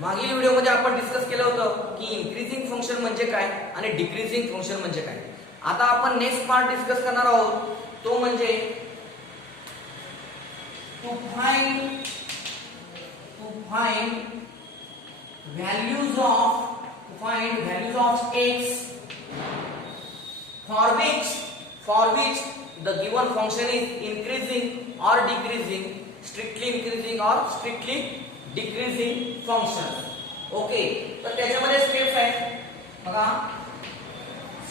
मागील व्हिडिओमध्ये आपण डिस्कस केलं होतं की इन्क्रीजिंग फंक्शन म्हणजे काय आणि डिक्रीजिंग फंक्शन म्हणजे काय. आता आपण नेक्स्ट पार्ट डिस्कस करणार आहोत, तो म्हणजे to find values of x for which the given function is increasing or decreasing, strictly increasing or strictly decreasing function. Okay, तर त्याच्यामध्ये स्टेप्स आहेत बघा.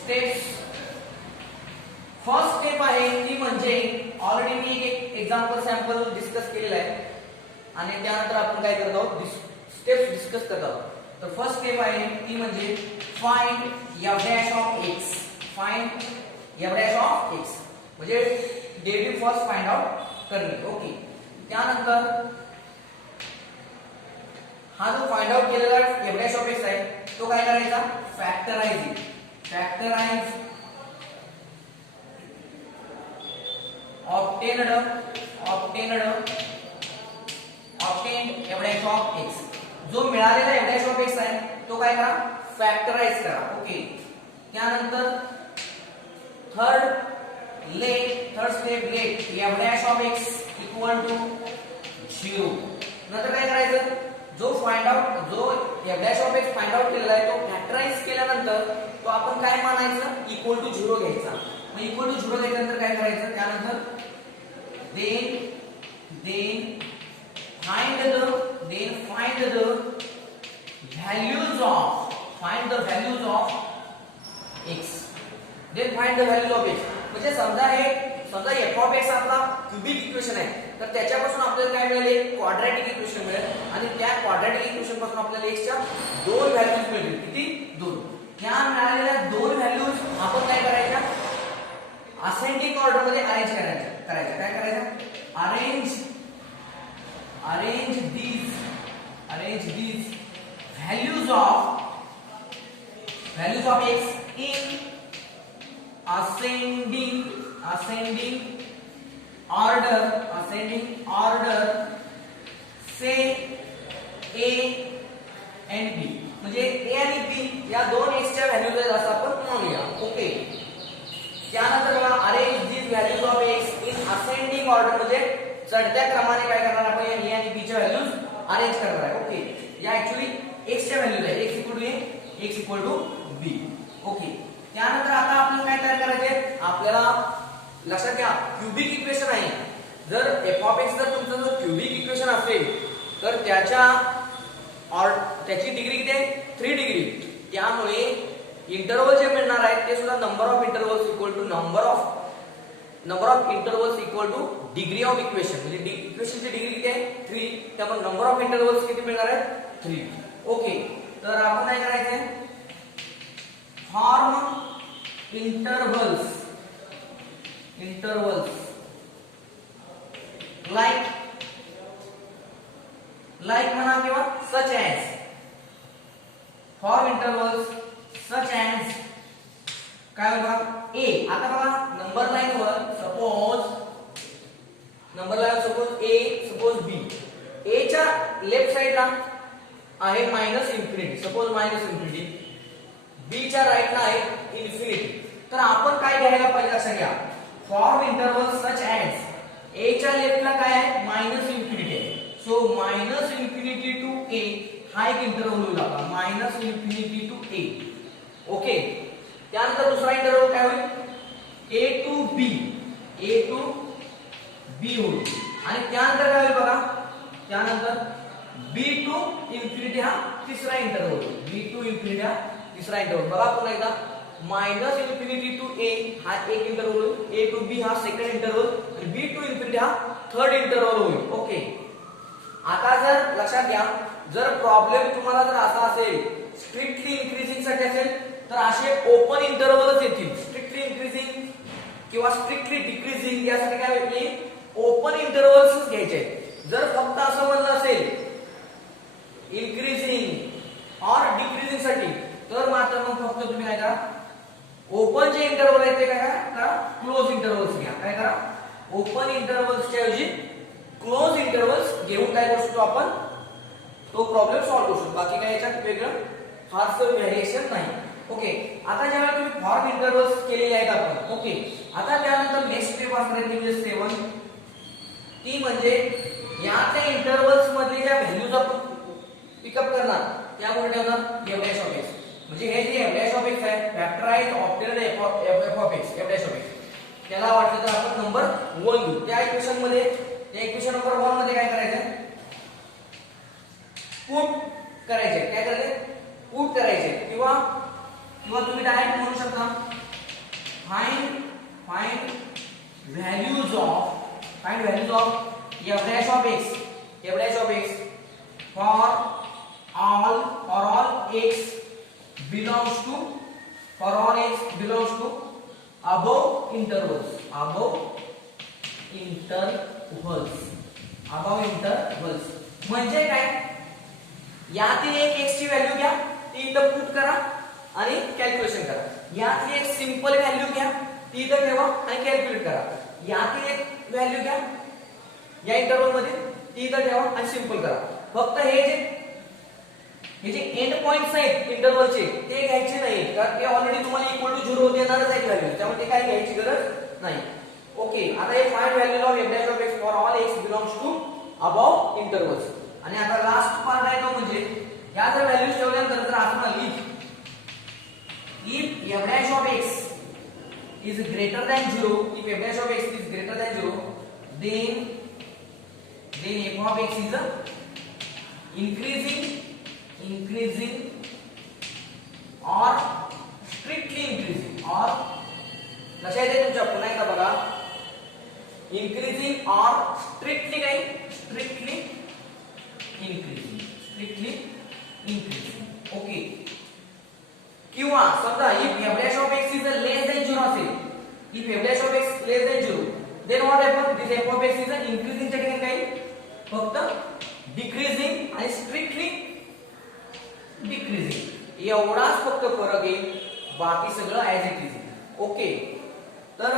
स्टेप्स, फर्स्ट स्टेप आहे ती म्हणजे ऑलरेडी मी एक एक्झाम्पल सॅम्पल डिस्कस केलेला आहे आणि त्यानंतर आपण काय करत आहोत, स्टेप्स डिस्कस करत आहोत. तर फर्स्ट स्टेप आहे ती म्हणजे find f' of x. Find f' of x म्हणजे डेरिव्हेटिव्ह फर्स्ट फाइंड आउट करणे. ओके, त्यानंतर हा जो फाइंड आउट केलेला f' ऑफ x आहे तो काय करायचा, factorise obtained f' of x. जो मिळालेला f' ऑफ x आहे तो काय करा, फॅक्टराइज करा. ओके, त्यानंतर third step, let f' of x equal to 0. नंतर काय करायचं, जो f' of x find out केलेला आहे तो फॅक्टराइज केल्यानंतर तो आपण काय मानायचं, इक्वल टू 0 घ्यायचा. मग इक्वल टू 0 घ्यायच्यानंतर काय करायचं, त्यानंतर then find the values of x. then find the values of x म्हणजे समजा f of x आपला क्यूबिक इक्वेशन आहे, तर त्याच्यापासून आपल्याला काय मिळेल, क्वाड्रॅटिक इक्वेशन मिळेल आणि त्या क्वाड्रॅटिक इक्वेशन पासून आपल्याला x च्या दोन व्हॅल्यूज मिळतील. किती, दोन. त्या मिळालेल्या दोन व्हॅल्यूज आपण काय करायच्या, असेंडिंग ऑर्डर मध्ये अरेंज करायच्या. काय करायचं, arrange these values of x in ascending order say a and b. म्हणजे a आणि b या दोन x च्या व्हॅल्यूज आहेत असं आपण म्हणूया. ओके, त्यानंतर बघा, arrange these values of x in ascending order म्हणजे चढत्या क्रमाने काय करणार आपण, a आणि b च्या व्हॅल्यूज अरेंज करणार आहे. ओके, या ऍक्च्युअली x च्या व्हॅल्यूज आहेत, x equal to a, x equal to b. Okay, त्यानंतर आता आपल्याला काय तयार करायचे, आपल्याला लक्षात घ्या क्यूबिक इक्वेशन आहे. जर f of x जर तुमचं जर क्यूबिक इक्वेशन असेल तर त्याची डिग्री किती आहे, 3 डिग्री. त्यामुळे इंटरवल जे मिळणार आहेत ते सुद्धा number of intervals equal to number of intervals equal to degree of equation. म्हणजे इक्वेशनची डिग्री किती आहे, 3. त्यामुळे नंबर ऑफ इंटरवल्स किती मिळणार आहेत, 3. ओके, तर आपण काय करायचंय, फॉर्म इंटरवल्स लाईक म्हणा किंवा such as. Form intervals such as काय बघा, a. आता बघा number line were suppose a, suppose b. a च्या लेफ्ट साइडला आहे minus infinity, suppose minus infinity. b च्या राईटला आहे इन्फिनिटी. तर आपण काय घ्यायला पाहिजे, लक्षात घ्या, form interval such as a च्या लेफ्टला काय आहे, मायनस इन्फिनिटी आहे. So minus infinity to a हा एक इंटरवल होईल आपला, minus infinity to a. Okay, त्यानंतर दुसरा इंटरवल काय होईल, a टू b होईल. आणि त्यानंतर काय होईल बघा, त्यानंतर b टू इन्फिनिटी हा तिसरा इंटरवल होईल. b टू इन्फिनिटी हा तिसरा इंटरवल. बघा पुन्हा एकदा, मायनस इन्फिनिटी टू a हा एक इंटरवल होईल, a टू b हा सेकंड इंटरवल आणि b टू इन्फिनिटी हा थर्ड इंटरवल होईल. ओके, आता जर लक्षात घ्या, जर प्रॉब्लेम तुम्हाला जर असा असेल स्ट्रिक्टली इन्क्रीजिंग साठी असेल तर असे ओपन इंटरवलच येतील. स्ट्रिक्टली इन्क्रीजिंग किंवा स्ट्रिक्टली डिक्रीजिंग यासाठी काय होईल, ओपन इंटरवल्स घ्यायचे. जर फक्त असं म्हणलं असेल इन्क्रीजिंग और डिक्रीजिंग साठी तर मात्र मग फक्त तुम्ही काय करा, ओपन जे इंटरवल आहे ते काय करा, क्लोज इंटरवल्स घ्या. काय करा, ओपन इंटरवल्सच्या ऐवजी क्लोज इंटरवल्स घेऊन काय करू शकतो आपण, तो प्रॉब्लेम सॉल्व्ह करू शकतो. बाकी काय याच्यात वेगळं फारसं व्हेरिएशन नाही. ओके, आता ज्यावेळेला तुम्ही फॉर्म इंटरव्हल्स केलेले आहेत आपण, ओके, आता त्यानंतर नेक्स्ट स्टेप असणार आहे म्हणजे 7, ती म्हणजे या त्या इंटरव्हल्स मध्ये ज्या व्हॅल्यूज आपण पिकअप करणार त्या कुठे ठेवणार एफ डॅश ऑफ एक्स. म्हणजे हे जे एफ डॅश ऑफ एक्स आहे factorise obtained f of x, f dash of x, त्याला वाटलं तर आपण नंबर 1 घेऊ. त्या इक्वेशन मध्ये, त्या इक्वेशन नंबर 1 मध्ये काय करायचं, पुट करायचे. काय करायचे, पुट करायचे. किंवा तुम्ही डायरेक्ट म्हणू शकता find values of f dash of x for all x belongs to above intervals. म्हणजे काय, यातील एक x ची व्हॅल्यू घ्या, ती इथं पुट करा आणि कॅल्क्युलेशन करा. यातील एक सिंपल व्हॅल्यू घ्या, ती इथं ठेवा आणि कॅल्क्युलेट करा. यातील एक व्हॅल्यू घ्या या इंटरवल मध्ये, ती इथं ठेवा आणि सिंपल करा. फक्त हे जे एंड पॉइंट्स आहेत इंटरवलचे ते घ्यायचे नाही, कारण ते ऑलरेडी तुम्हाला इक्वल टू 0 देणारच आहे व्हॅल्यू, त्यामुळे ते काय घ्यायची गरज नाही. ओके, आता हे find value of f dash of x for all x belongs to above intervals. आणि आता लास्ट पार्ट आहे तो म्हणजे या जर व्हॅल्यूज ठेवल्यानंतर जर असणार if f dash of x is greater than 0, if f dash of x is greater than 0, then f of x is increasing or strictly increasing, or लक्षात येते तुमच्या, पुन्हा एकदा बघा, increasing or strictly काय, strictly increasing. ओके, किंवा समजा if f dash of x is less than 0 असेल, if f dash of x less than 0, then what happens, this f of x is increasing च्या ठिकाणी काय, फक्त डिक्रीजिंग आणि strictly decreasing एवढाच फक्त फरक आहे, बाकी सगळं ऍज इट इज. ओके, तर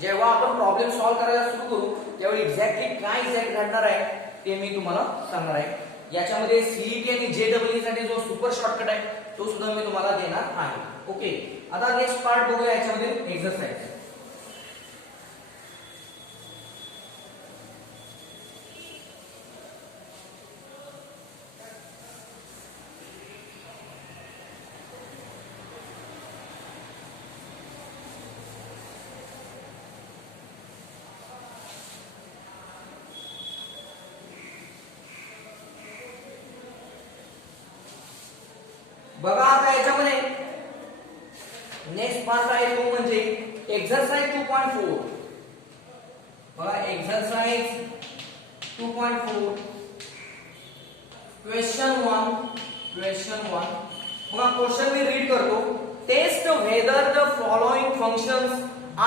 जेव्हा आपण प्रॉब्लेम सॉल्व्ह करायला सुरू करू त्यावेळी एक्झॅक्टली काय घडणार आहे ते मी तुम्हाला सांगणार आहे. याच्यामध्ये सीईटी आणि जेडब्ल्यू साठी जो सुपर शॉर्टकट आहे तो सुद्धा मी तुम्हाला देणार आहे. ओके, आता नेक्स्ट पार्ट बघूया याच्यामध्ये एक्सरसाइज. बघा आता याच्यामध्ये नेक्स्ट पार्ट आहे तो म्हणजे एक्सरसाइज 2.4. बघा एक्सरसाइज 2.4 क्वेश्चन 1. बघा क्वेश्चन मी रीड करतो. Test whether the following functions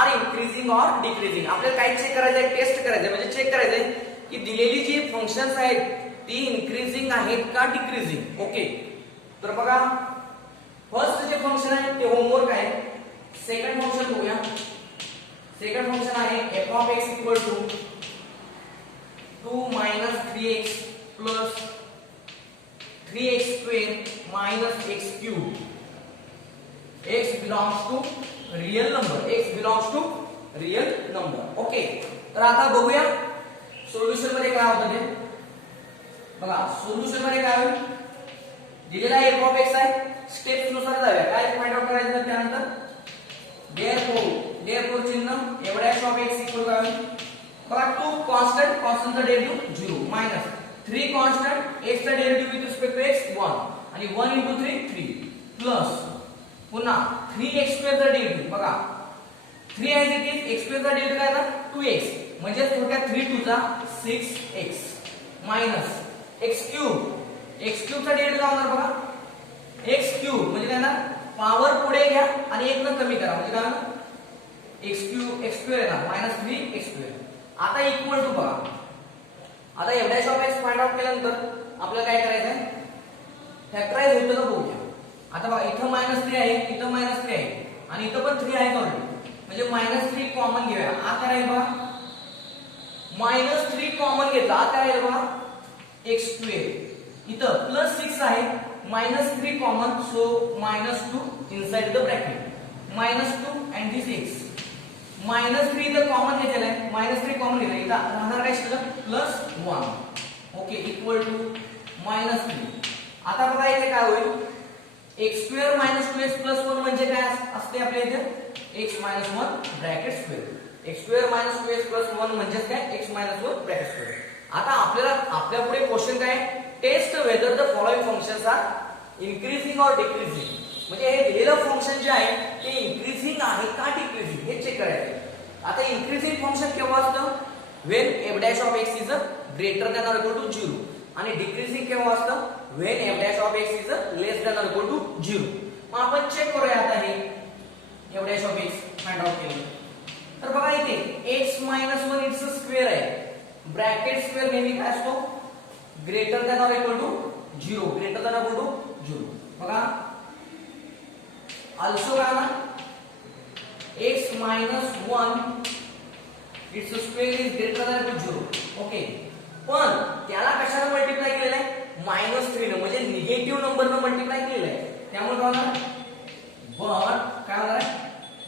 are increasing or decreasing. आपल्याला काय चेक करायचंय, टेस्ट करायचंय, म्हणजे चेक करायचंय की दिलेली जी फंक्शन्स आहेत ती इन्क्रीजिंग आहेत का डिक्रीजिंग. ओके, तर बघा फर्स्ट जे फंक्शन आहे ते होमवर्क आहे. सेकंड फंक्शन बघूया. सेकंड फंक्शन आहे f of x equal to 2 minus 3x plus 3x square minus x cube. x belongs to real number. Okay, तर आता बघूया सोल्युशन मध्ये काय होतं ते. बघा सोल्युशन मध्ये काय होईल, दिलेला f of x आहे, स्टेप्स नुसार जाऊया. काय फाइंड आउट करायचं त्यानंतर therefore चिन्ह f dash of x equal काय होईल. बघा 2 कॉन्स्टंट चा डेरिव्हेटिव्ह 0 मायनस 3 कॉन्स्टंट x चा derivative with respect to x 1 आणि 1 into 3 प्लस पुन्हा 3x स्क्वेअर चा डेरिव्हेटिव्ह. बघा 3 as it is x square चा डेरिव्हेटिव्ह काय आता 2x, म्हणजे थोडक्यात 3 2 चा 6x मायनस x क्यूब चा डेरिव्हेटिव्ह काय होणार बघा x क्यूब, म्हणजे काय ना पॉवर पुढे घ्या आणि 1 न कमी करा, म्हणजे काय ना x स्क्वेअर येणार मायनस 3x स्क्वेअर. आता इक्वल टू बघा, आता f dash of x find out केल्यानंतर आपल्याला काय करायचं आहे, फॅक्टराइज होतं का बघूया. आता बघा इथं -3 आहे, इथं -3 आहे आणि इथं पण 3 आहे ऑलरेडी, म्हणजे -3 कॉमन घेऊया. आता काय बघा -3 कॉमन घेतला, आता काय बघा x स्क्वेअर इथं प्लस 6 आहे, -3 common, so -2 inside the bracket, -2 and this x, -3 इथं कॉमन घेतलेलं आहे, -3 कॉमन घेतलं, इथं राहणार काय शिल्लक +1, ओके, इक्वल टू -3. आता बघा इथे काय होईल, x² - 2x + 1 म्हणजे काय असते आपल्या इथे x - 1 bracket square, x² - 2x + 1 म्हणजे काय x - 1 ब्रॅकेट स्क्वेअर. आता आपल्या पुढे क्वेश्चन काय, test whether the following functions are increasing or decreasing, म्हणजे हे दिलेलं फंक्शन जे आहे ते इन्क्रीजिंग आहे का डिक्रीजिंग हे चेक करायचं. आता इन्क्रीजिंग फंक्शन केव्हा असतं, when f' is greater than or equal to 0, आणि डिक्रीजिंग केव्हा असतं, when f' is less than or equal to 0. मग आपण चेक करूया आता हे f' फाइंड आउट केलं तर बघा इथे x - 1 इट्स स्क्वेअर आहे, ब्रॅकेट स्क्वेअर नेहमी काय असतो, greater than or equal to 0, greater than or equal to 0. बघा ऑल्सो काय ना, x - 1 it's square is greater than or 0, okay, पण त्याला कशाने मल्टिप्लाय केलेलं आहे, -3 ने, म्हणजे निगेटिव्ह नंबरने मल्टिप्लाय केलेलं आहे. त्यामुळे काय होणार, बट काय होणार आहे,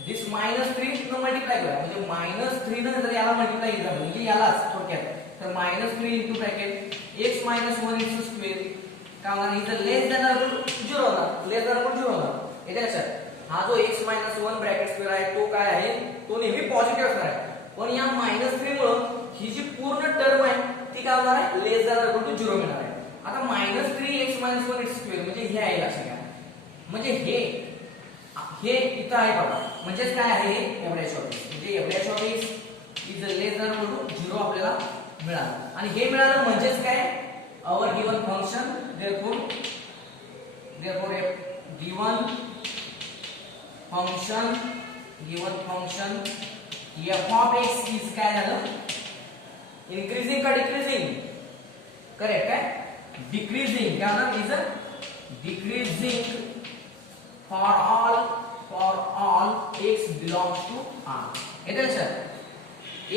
दिस -3 ने मल्टिप्लाय करा, म्हणजे -3 ने जर याला मल्टिप्लाय केलं म्हणजे यालाच थोडक्यात, तर -3 into bracket x - 1 it's square काय होणार, इथं लेस दॅन ऑर इक्वल टू 0 होणार, लेस दॅन ऑर इक्वल टू 0 होणार. येते लक्षात, हा जो x - 1 ब्रॅकेट स्क्वेअर आहे तो काय आहे, तो नेहमी पॉझिटिव्ह असणार आहे, पण या -3 मुळे ही जी पूर्ण टर्म आहे ती काय होणार आहे, लेस दॅन ऑर इक्वल टू 0 मिळणार आहे. आता -3 x - 1 इट्स स्क्वेअर म्हणजे हे आहे, लक्षात घ्या, म्हणजे हे इथं आहे बघा, म्हणजे काय आहे f', म्हणजे f' is less than or equal to 0 आपल्याला मिळालं, आणि हे मिळालं म्हणजेच काय, our given function therefore given function f of x is काय झालं, इन्क्रीजिंग का डिक्रीजिंग, करेक्ट काय, डिक्रीजिंग, क्या होणार, is decreasing for all x belongs to R. येते लक्षात, x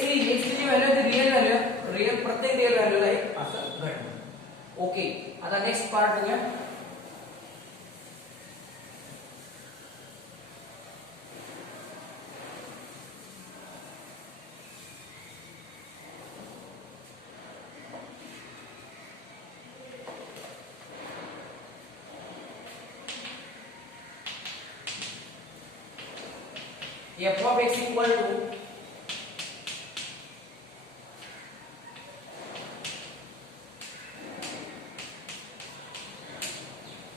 ची जी व्हॅल्यू आहे रिअल व्हॅल्यू, रिअल प्रत्येक रिअल व्हॅल्यूला आहे असं घडलं. ओके, आता नेक्स्ट पार्ट बघूया. f of x equal to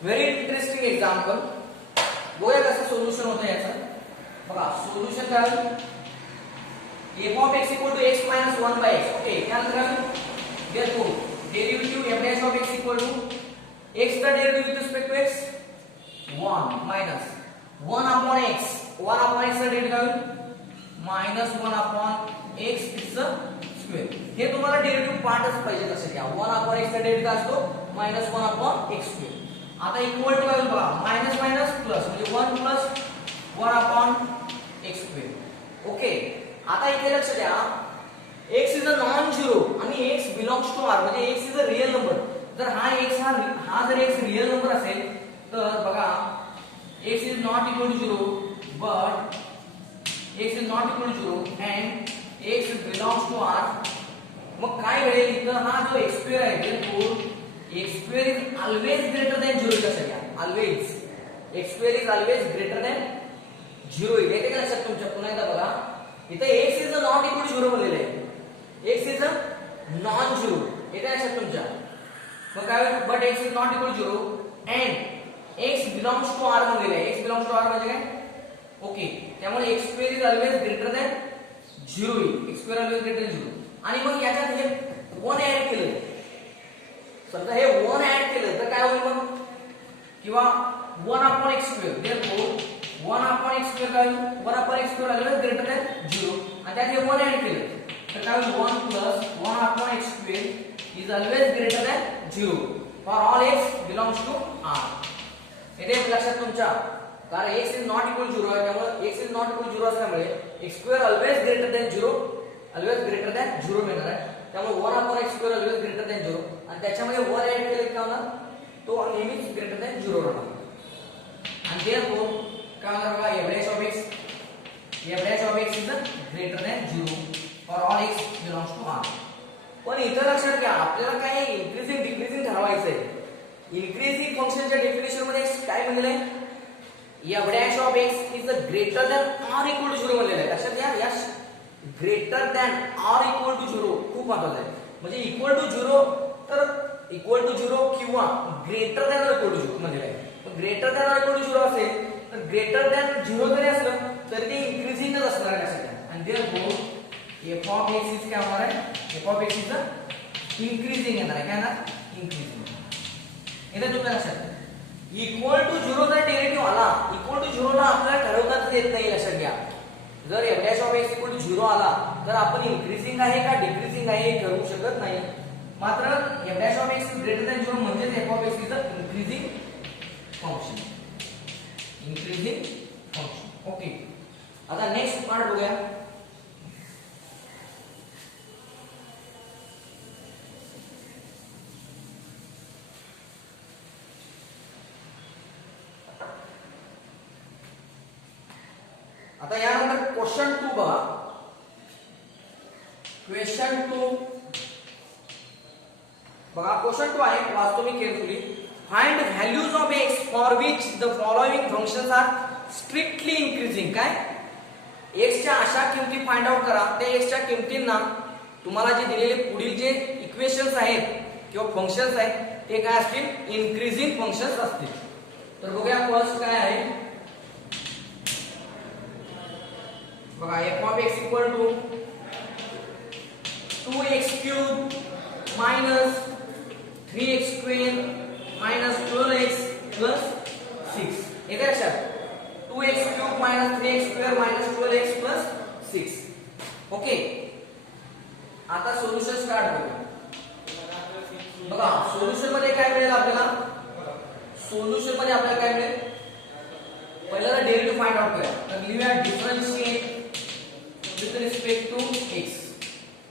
very interesting example. बघूया कसं सोल्युशन होतं याचं. बघा सोल्युशन काय होईल, f of x equal to x minus 1 by x. Okay, त्यानंतर therefore derivative f of x equal to x चा derivative with respect to x 1 minus 1 upon x. 1 upon x चा derivative काय होईल, minus 1 upon x its square. हे तुम्हाला derivative पार्टच पाहिजे, लक्षात घ्या. 1 upon x चा derivative काय असतो, minus 1 upon x square. आता इक्वल टू काय होईल बघा, मायनस मायनस प्लस म्हणजे 1 plus 1 upon x square. Okay, आता इथे लक्ष द्या, x is a non zero आणि x बिलोंग्स टू r, म्हणजे x is a real number. जर हा x हा जर x रिअल नंबर असेल तर बघा x is not equal to 0 but x is not equal to 0 and x belongs to r. मग काय होईल, इथं हा जो x स्क्वेअर आहे तो x square is always greater than 0 च्या सगळ्या, always x square is always greater than 0. येते का लक्षात तुमच्या, पुन्हा एकदा बघा, इथे x is not equal to 0 बनलेलं आहे, x is a non zero. येते लक्षात तुमच्या. मग काय होईल, but x is not equal to 0 and x belongs to r बनलेलं आहे. x belongs to r म्हणजे काय, ओके, त्यामुळे x square is always greater than 0 येईल, x square always greater than 0. आणि मग याच्यात हे 1 ऍड केलं, समजा हे 1 ऍड केलं तर काय होईल मग, किंवा 1 upon x square. therefore 1 upon x square काय होईल, 1 upon x square always greater than 0 आणि त्यात हे 1 ऍड केलं तर काय होईल, 1 plus 1 upon x square is always greater than 0 for all x belongs to R. येते लक्षात तुमच्या, कारण x is not equal to 0 आहे, त्यामुळे x is not equal to 0 असल्यामुळे x square always greater than 0 मिळणार आहे. त्यामुळे 1 upon x square always greater than 0 आणि त्याच्यामध्ये वर ऍड केलं काय होणार, तो नेहमीच ग्रेटर दॅन 0 राहणार. आणि देयरफॉर काय होणार बघा, f dash of x is greater than 0 for all x belongs to R. पण इथं लक्षात घ्या, आपल्याला काय इन्क्रीजिंग डिक्रीजिंग ठरवायचं आहे. इन्क्रीजिंग फंक्शनच्या डेफिनेशन मध्ये काय म्हणलेलं आहे, f dash of x is greater than r equal to 0 म्हणलेलं आहे. लक्षात घ्या, या greater than r equal to 0 खूप महत्त्वाचं आहे. म्हणजे इक्वल टू 0 तर इक्वल टू 0 किंवा ग्रेटर दॅन इक्वल टू 0 म्हणलेलं आहे. पण ग्रेटर दॅन इक्वल टू 0 असेल तर ग्रेटर दॅन 0 जरी असलं तर ते इन्क्रीजिंगच असणार आहे लक्षात घ्या. आणि therefore f of x is काय होणार आहे, f of x is increasing येणार आहे. काय ना, इन्क्रीजिंग. इथे तुमच्या लक्षात इक्वल टू 0 जर डेरिव्हेटिव्ह आला, इक्वल टू 0 ला आपल्याला ठरवताच येत नाही लक्षात घ्या. जर f dash of x equal to 0 आला तर आपण इन्क्रीजिंग आहे का डिक्रीजिंग आहे हे ठरवू शकत नाही. मात्र f dash of x greater than 0 म्हणजे f of x is a increasing function. increasing function. Okay, आता नेक्स्ट पार्ट बघूया. आता यानंतर क्वेश्चन 2 बघा. क्वेश्चन 2 बघा, क्वेश्चन 2 आहे, वाचतो मी carefully. Find values of x for which the following functions are strictly increasing. काय, x च्या अशा किमती फाइंड आउट करा, त्या x च्या किमतींना तुम्हाला जे दिलेले पुढील जे इक्वेशन्स आहेत किंवा फंक्शन्स आहेत ते काय असतील, इन्क्रीजिंग फंक्शन्स असतील. तर बघूया फर्स्ट काय आहे बघा. f of x equal to 2x cube minus 3x square minus 12x plus 6. येते लक्षात, 2x cube minus 3x square minus 12x plus 6. Okay, आता सोल्युशन स्टार्ट करूया. बघा सोल्युशन मध्ये काय मिळेल आपल्याला, सोल्युशन मध्ये आपल्याला काय मिळेल, पहिल्यांदा डेरिव्हेटिव्ह फाइंड आउट करूया. तर लिहूया differentiate with respect to x.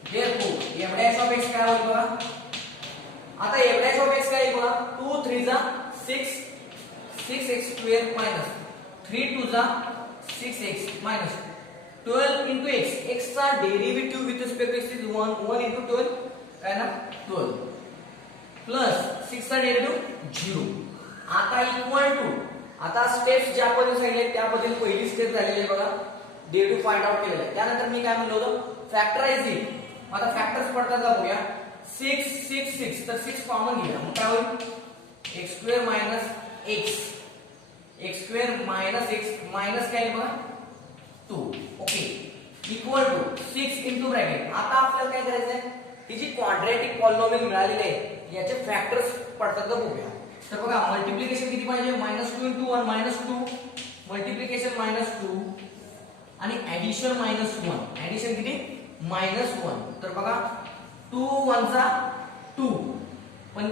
Therefore f dash of x काय होईल बघा. आता f dash of x काय येईल बघा, 2 3 जा 6, 6x square minus 3 2 जा 6x minus 12 into x. x चा derivative with respect to x is 1 1 into 12 काय ना 12 प्लस 6 चा डेरिव्हेटिव्ह 0. आता इक्वल टू, आता स्टेप्स ज्या पद्धतीने सांगितले त्या पद्धतीने पहिली स्टेप झालेली आहे बघा, डेरिव्हेटिव्ह फाइंड आउट केलेला आहे. त्यानंतर मी काय म्हणलो होतो, फॅक्टरायझिंग. आता फॅक्टर्स पडतात का बघूया. 6 6 6 तर 6 कॉमन घेऊया, मग काय होईल, x square minus x, x square minus x minus काय बघा 2. Okay, equal to 6 into bracket. आता आपल्याला काय करायचं आहे, ही जी क्वाड्रॅटिक पॉलिनॉमियल मिळालेली आहे याचे फॅक्टर्स पडतात का बघूया. तर बघा मल्टिप्लिकेशन किती पाहिजे, -2 into 1 -2, मल्टिप्लिकेशन -2 आणि ऍडिशन -1. ऍडिशन किती, -1. तर बघा 2 1 चा 2, पण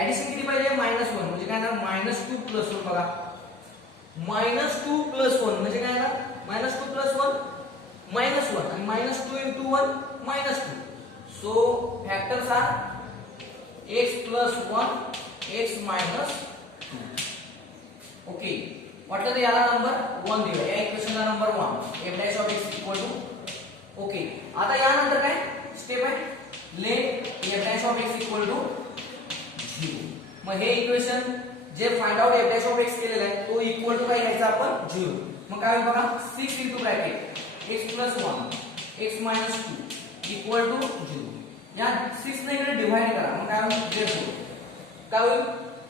ऍडिशन किती पाहिजे, -1 म्हणजे काय ना -2 + 1. बघा -2 + 1 म्हणजे काय ना -2 + 1 -1 आणि -2 into 1 -2. So factors are x + 1 x - 2. Okay, वाटलं तर याला नंबर 1 दिला, या इक्वेशनला number 1 f dash of x equal to. Okay, आता यानंतर काय स्टेप आहे, let f dash of x equal to 0. मग हे इक्वेशन जे find out f dash of x केलेलं आहे तो इक्वल टू काय घ्यायचा आपण 0. मग काय होईल बघा, 6 into bracket x + 1 x - 2 equal to 0. या 6 ने इकडे डिवाइड करा, मग काय होईल 0. काय होईल,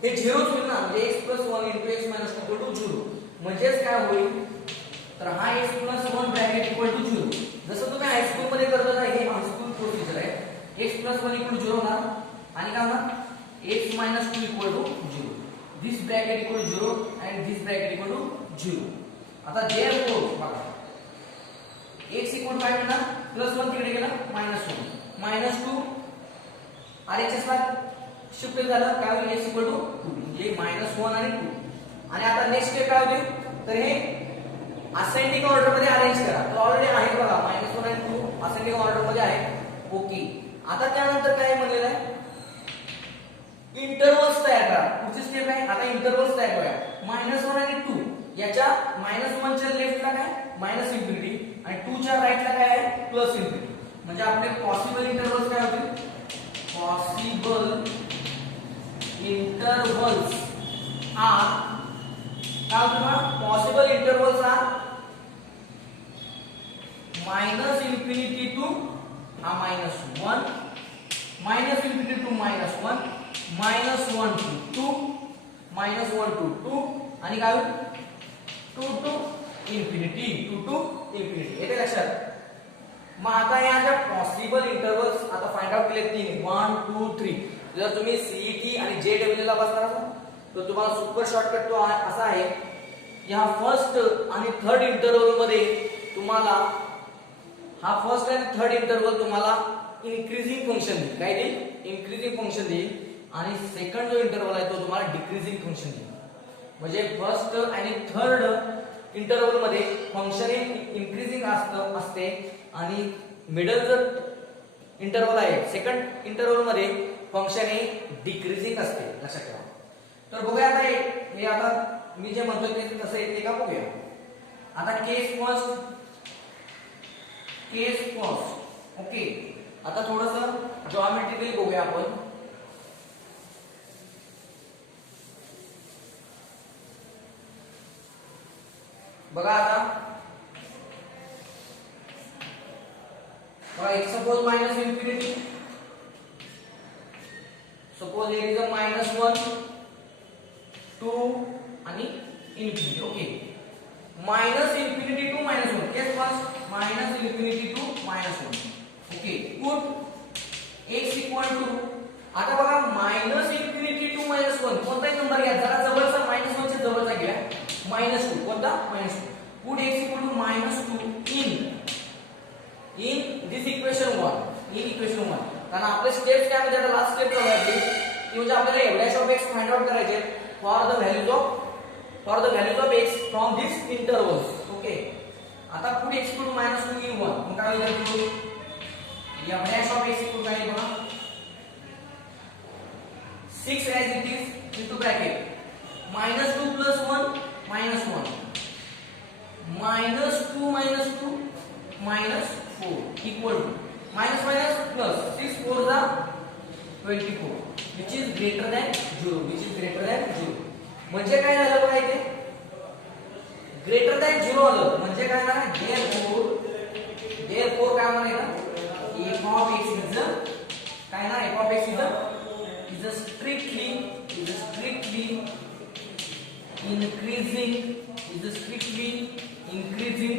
हे 0 होईल ना, म्हणजे x + 1 into x - 2 equal to 0. म्हणजेच काय होईल, तर हा x + 1 ब्रॅकेट इक्वल टू 0. जसं तुम्ही हायस्कूल मध्ये करता ना, हे हायस्कूल प्रोसिजर आहे. x + 1 equal to 0 होणार आणि काय होणार, x - 2 equal to 0. This bracket equal to 0 and this bracket equal to 0. आता therefore बघा x इक्वल काय होणार, +1 तिकडे गेला -1 -2 RHS ला शिफ्ट झालं, काय होईल x इक्वल टू 2 म्हणजे -1 आणि 2. आणि आता नेक्स्ट स्टेप काय होते, तर हे असेंडिंग ऑर्डर मध्ये अरेंज करा. तर ऑलरेडी आहे बघा, -1 आणि 2 असेंडिंग ऑर्डर मध्ये आहे. ओके, आता त्यानंतर काय म्हणलेलं आहे, इंटरवल्स तयार करा. पुढची स्टेप आहे आता इंटरवल्स तयार करूया. -1 आणि 2 याच्या -1 च्या लेफ्टला काय मायनस इन्फिनिटी आणि 2 च्या राईटला काय आहे प्लस इन्फिनिटी. म्हणजे आपले पॉसिबल इंटरवल्स काय होतील पॉसिबल इंटरवल्स आर काय होतील possible intervals are minus infinity to हा -1 minus infinity to -1 -1 to 2 -1 to 2 आणि काय होईल 2 टू इन्फिनिटी 2 टू इन्फिनिटी. येते लक्षात. मग आता या ज्या पॉसिबल इंटरवल्स आता फाइंड आउट केले 3 1 2 3. जर तुम्ही सीईटी आणि जेडब्ल्यू ला बसणार असाल तर तुम्हाला सुपर शॉर्टकट तो असा आहे की हा फर्स्ट आणि थर्ड इंटरवल मध्ये तुम्हाला हा फर्स्ट आणि थर्ड इंटरवल तुम्हाला इन्क्रीजिंग फंक्शन देईल. काय देईल इन्क्रीजिंग फंक्शन देईल आणि सेकंड जो इंटरवल आहे तो तुम्हाला डिक्रीजिंग फंक्शन देईल. म्हणजे फर्स्ट आणि थर्ड इंटरवल मध्ये फंक्शन इन्क्रीजिंग असते आणि मिडल जर इंटरवल आहे सेकंड इंटरवल मध्ये फंक्शन हे डिक्रीजिंग असते. लक्षात ठेवा. तर बघूया आता हे आता मी जे म्हणतो ते कसं येते का बघूया. आता केस फर्स्ट ओके. आता थोडस जॉमेट्रिकली बघूया आपण. बघा आता suppose minus infinity suppose there is a -1 2 आणि infinity. Okay minus infinity to -1 case first minus infinity to -1. Okay put x equal to आता बघा मायनस इन्फिनिटी टू -1 कोणताही नंबर घ्या जरा जवळचा -1 च्या जवळचा घ्या -2 कोणता -2. Put x equal to -2 in this equation 1 कारण आपले स्टेप्स काय म्हणजे आता लास्ट स्टेप करायची ती म्हणजे आपल्याला एवढ्याच ऑफ x फाइंड आउट करायचे for the values of x from this intervals. Okay आता put x equal to -2 in 1 मग काय होईल एवढ्याच ऑफ x इक्वल काय बघा 6 as it is into bracket -2 plus 1 -1 -2 -4 equal to minus plus 6 4 are 24 which is greater than 0 म्हणजे काय झालं बघा इथे ग्रेटर दॅन 0 आलं म्हणजे काय ना therefore काय म्हणायचं f of x is a काय ना f of x is a strictly increasing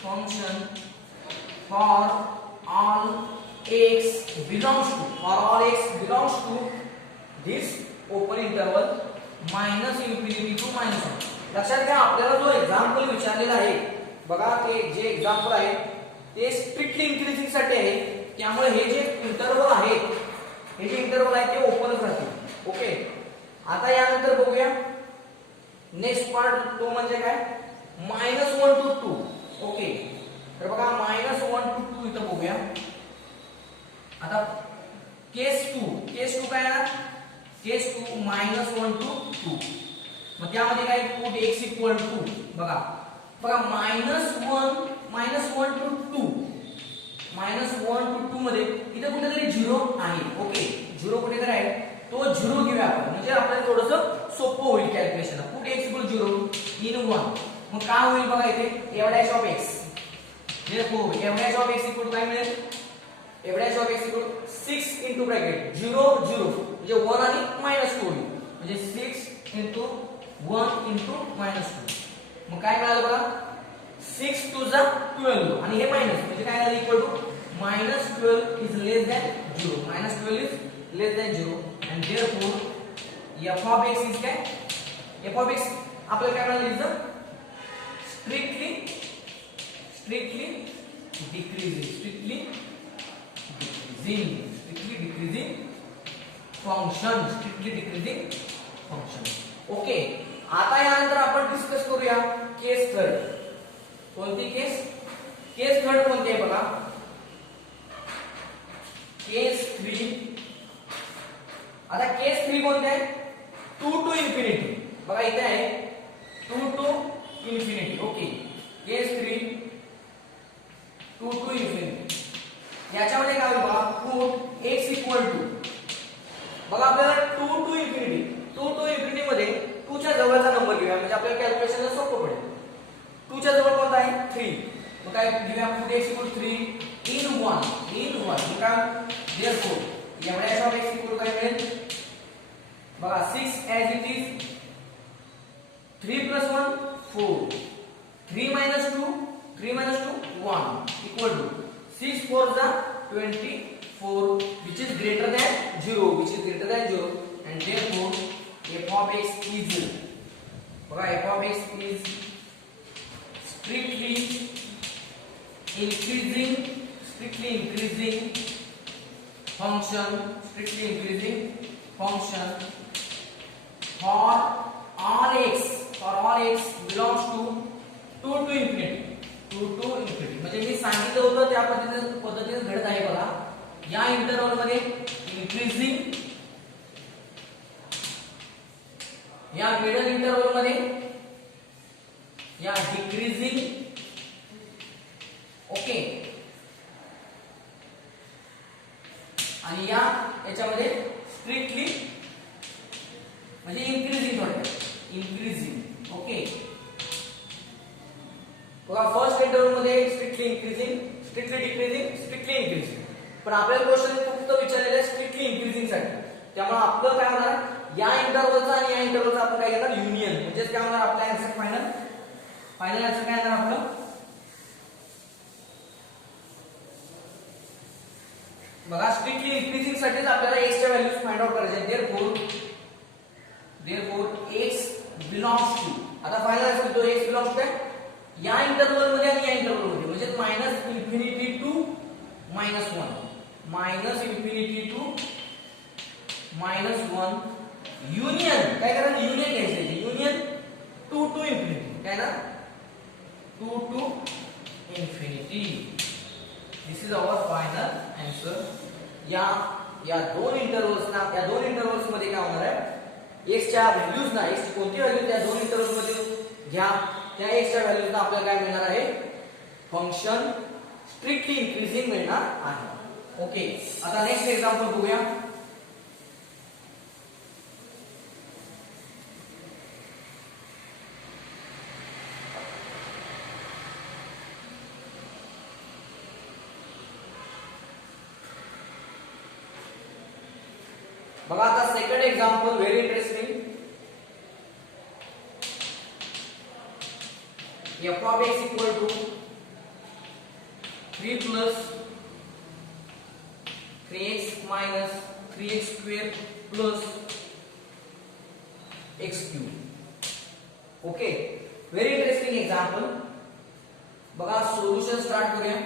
function for all x belongs to this open interval -infinity to -1. लक्षात घ्या आपल्याला जो एक्झाम्पल विचारलेला आहे बघा ते जे एक्झाम्पल आहे ते स्ट्रिक्टली इन्क्रीजिंग साठी आहे. त्यामुळे हे जे इंटरवल आहे ते ओपनच राहतील. ओके आता यानंतर बघूया नेक्स्ट पार्ट तो म्हणजे काय -1 to 2. ओके तर बघा -1 to 2 इथं बघूया. आता केस 2 काय आहे केस 2 -1 to 2 मग त्यामध्ये काय पुट x इक्वल टू बघा -1 to 2 मध्ये इथे कुठेतरी 0 आहे. ओके 0 कुठेतरी आहे तो 0 घेऊया आपण म्हणजे आपल्याला थोडंसं सोपं होईल calculation. Put x equal 0 in 1 मग काय होईल बघा इथे एवढ्याच ऑफ x therefore एवढ्याच ऑफ x इक्वल काय मिळेल एवढ्याच of x equal 6 into bracket 0 0 म्हणजे 1 आणि -2 होईल म्हणजे 6 into 1 into -2 मग काय मिळालं बघा 6 to the 12 आणि हे मायनस म्हणजे काय झालं equal to -12 is less than 0 -12 is less than 0 and therefore f of x is काय f of x आपल्याला काय मिळालं is strictly decreasing function. Okay आता यानंतर आपण डिस्कस करूया केस थर्ड. कोणती केस थर्ड कोणती आहे बघा केस 3 आता केस 3 कोणते आहे? 2 टू इन्फिनिटी. बघा इथे आहे 2 to infinity. Okay, case 3 2 to infinity. याच्यामध्ये काय होईल बघा, पुट x इक्वल टू, बघा आपल्याला 2 टू इन्फिनिटी, 2 टू इन्फिनिटी मध्ये 2 च्या जवळचा नंबर घेऊया म्हणजे आपल्याला कॅल्क्युलेशनला सोपं पडेल. 2 च्या जवळ कोणता आहे? 3. मग काय घेऊया, पुट x इक्वल 3 इन 1 मग काय देअरफॉर एवढ्या ऑफ x इक्वल काय मिळेल बघा 6 as it is 3 + 1 4 3 - 2 1 equal to 6 4 जा 24 which is greater than 0 and therefore f of x is बघा f of x is strictly increasing function for all x belongs to 2 to infinity. म्हणजे मी सांगितलं होतं त्या पद्धतीने घडत आहे बघा. या इंटरवल मध्ये इन्क्रीजिंग, या मिडल इंटरवल मध्ये या डिक्रीजिंग. ओके, आणि या याच्यामध्ये स्ट्रिक्टली म्हणजे इन्क्रीजिंग थोडक्यात इन्क्रीजिंग. ओके, बघा फर्स्ट इंटरवल मध्ये strictly increasing, strictly decreasing, strictly increasing. पण आपल्याला क्वेश्चन फक्त विचारलेला आहे स्ट्रिक्टली इन्क्रीजिंग साठी. त्यामुळे आपलं काय होणार, या इंटरवलचा आणि या इंटरवलचा आपण काय घेणार, युनियन. म्हणजे काय होणार आपला आन्सर फायनल आन्सर काय येणार आपलं बघा स्ट्रिक्टली इन्क्रीजिंग साठीच आपल्याला x च्या व्हॅल्यूज फाइंड आउट करायचे आहेत. therefore x belongs to, आता फायनल आन्सर तो x belongs to या इंटरवल मध्ये आणि या इंटरवल मध्ये म्हणजे -infinity to -1 -infinity to -1 union. काय करा, युनियन घ्यायचे, युनियन 2 टू इन्फिनिटी. काय ना, 2 to infinity. This is our final answer. या दोन इंटरवल्स मध्ये काय होणार आहे, x च्या व्हॅल्यूज ना, x कोणती व्हॅल्यू त्या दोन इंटरवल्स मध्ये घ्या, त्या x च्या व्हॅल्यूज ना आपल्याला काय मिळणार आहे, फंक्शन स्ट्रिक्टली इन्क्रीजिंग मिळणार आहे. ओके, आता नेक्स्ट एक्झाम्पल बघूया. बघा आता second example very interesting. f of x equal to 3 plus 3x minus 3x square plus x cube. Okay, very interesting example. बघा सोल्युशन स्टार्ट करूया.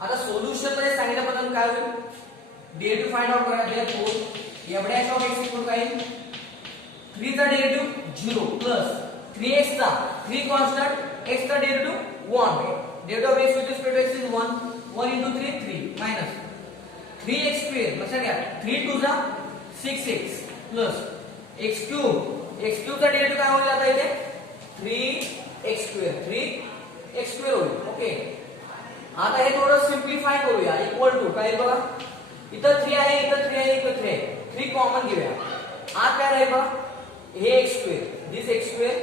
आता सोल्युशन मध्ये सांगितल्याबद्दल काय होईल, डेरिव्हेटिव्ह फाइंड आउट करा. therefore f of x equal काय, 3 चा डेरिव्हेटिव्ह 0 प्लस 3x चा 3 कॉन्स्टंट, x चा derivative 1. Derivative of x with respect to x is 1 into 3 3 minus 3x square. लक्षात घ्या 3 2 जा 6x प्लस x क्यूब चा डेरिव्हेटिव्ह काय होईल आता इथे 3x स्क्वेअर होईल. ओके, आता हे थोडं सिम्प्लिफाय करूया. इक्वल टू काय बघा, इथं 3 आहे, इथं 3 आहे, इथं 3 आहे, 3 कॉमन घेऊया. आज काय राहील बघा, हे x स्क्वेअर, दिस x स्क्वेअर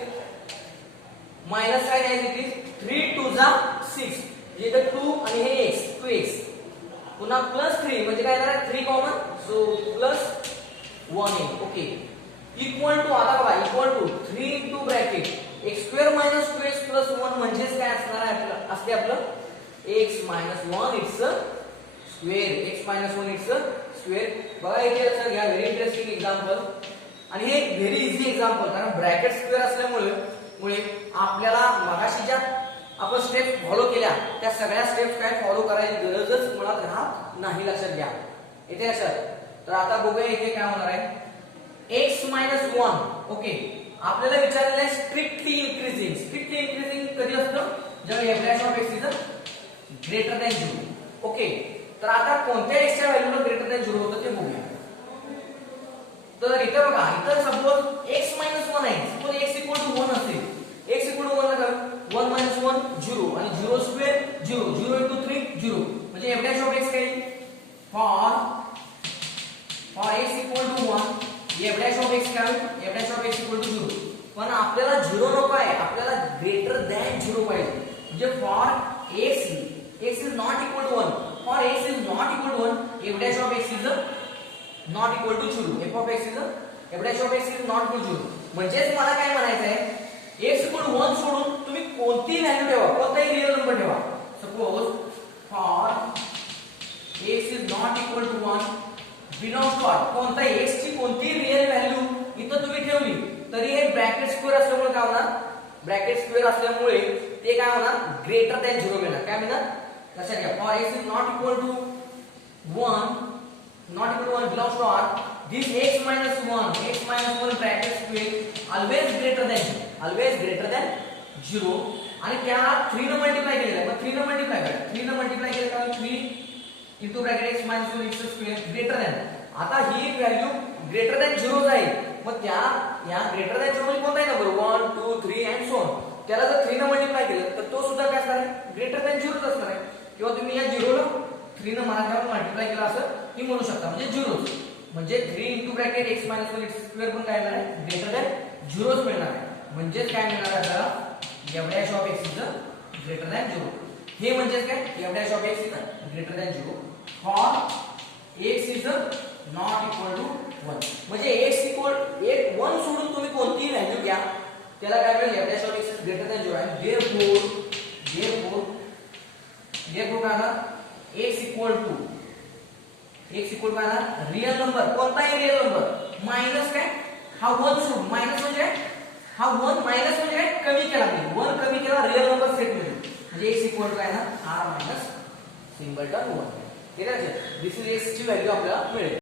माइनस काय आहे इथे 3 2 जा 6, इथं 2 आणि हे x 2x पुन्हा प्लस 3 म्हणजे काय येणार 3 कॉमन, सो प्लस 1 येईल. ओके, इक्वल टू, आता बघा equal to 3 into bracket x square minus 2x plus 1 म्हणजेच काय असणार आहे आपलं, असते आपलं x minus 1 it's square, x minus 1 it's square. बघा इथे लक्षात घ्या, व्हेरी इंटरेस्टिंग एक्झाम्पल. आणि हे व्हेरी इझी एक्झाम्पल, कारण ब्रॅकेट स्क्वेअर असल्यामुळे आपल्याला मगाशी ज्या आपण स्टेप्स फॉलो केल्या त्या सगळ्या स्टेप्स काय फॉलो करायची गरजच मुळात राहत नाही. लक्षात घ्या इथे लक्षात. तर आता बघूया इथे काय होणार आहे, x minus 1. ओके, आपल्याला विचारलेलं आहे स्ट्रिक्टली इन्क्रीजिंग कधी असतं, जेव्हा f' of x is greater than 0. Okay, तर आता कोणत्या x च्या व्हॅल्यूला ग्रेटर दॅन 0 होतं ते बघूया. तर इथं बघा, इथं सपोज x - 1 आहे. सपोज x = 1 असेल, x = 1 ला काय 1 - 1 0 आणि 0 स्क्वेअर 0, 0 * 3 0 म्हणजे f dash of x काय for x = 1 f dash of x काय f dash of x = 0. पण आपल्याला 0 नको आहे, आपल्याला ग्रेटर दॅन 0 पाहिजे. म्हणजे for x is not equal to 1, for x is not equal to 1 f dash of x is not equal to 0. f dash of x is not equal to 0. म्हणजेच मला काय म्हणायचं आहे, x = 1 सोडून तुम्ही कोणती व्हॅल्यू ठेवा, कोणताही रिअल नंबर ठेवा. Suppose for x is not equal to 1 belongs to r, कोणता x ची कोणती रिअल व्हॅल्यू इथं तुम्ही ठेवली तरी हे ब्रॅकेट स्क्वेअर असल्यामुळे काय होणार, ब्रॅकेट स्क्वेअर असल्यामुळे ते काय होणार, ग्रेटर दॅन 0 मिळणार. काय मिळणार, लक्षात घ्या. for x is not equal to 1 belongs to r, this x minus 1 bracket square always greater than 0 आणि त्याला 3 ने मल्टिप्लाय केलेलं आहे. मग 3 ने मल्टिप्लाय केलं का 3 into bracket x minus 1 x square greater than. आता ही व्हॅल्यू ग्रेटर दॅन 0 आहे. मग या ग्रेटर दॅन 0 म्हणजे कोणताही नंबर 1 2 3 अँड सो ऑन, त्याला जर 3 ने मल्टिप्लाय केलं तर तो सुद्धा काय असणार आहे, ग्रेटर दॅन 0 असणार आहे. किंवा तुम्ही या 0 ला 3 ने मल्टिप्लाय केलं असं तुम्ही म्हणू शकता, म्हणजे 0. म्हणजे 3 into bracket x minus 1 x square पण काय येणार आहे, ग्रेटर दॅन 0 मिळणार आहे. म्हणजे काय मिळणार आहे आपल्याला, f dash of x is greater than 0. हे म्हणजे काय, f dash of x is greater than 0 for x is not equal to 1. म्हणजे x 1 सोडून तुम्ही कोणतीही व्हॅल्यू घ्या त्याला काय मिळेल, f dash of x is greater than 0 आणि therefore काय ना, x equal काय ना, रिअल नंबर, कोणताही रिअल नंबर मायनस काय, हा 1 सोडून, मायनस म्हणजे हा 1 मायनस म्हणजे काय, कमी केला मी 1 कमी केला रिअल नंबर सेट मध्ये, म्हणजे x equal काय ना r minus सिंगलटन 1. ठीक आहे, दिस इज x ची व्हॅल्यू आपल्याला मिळेल.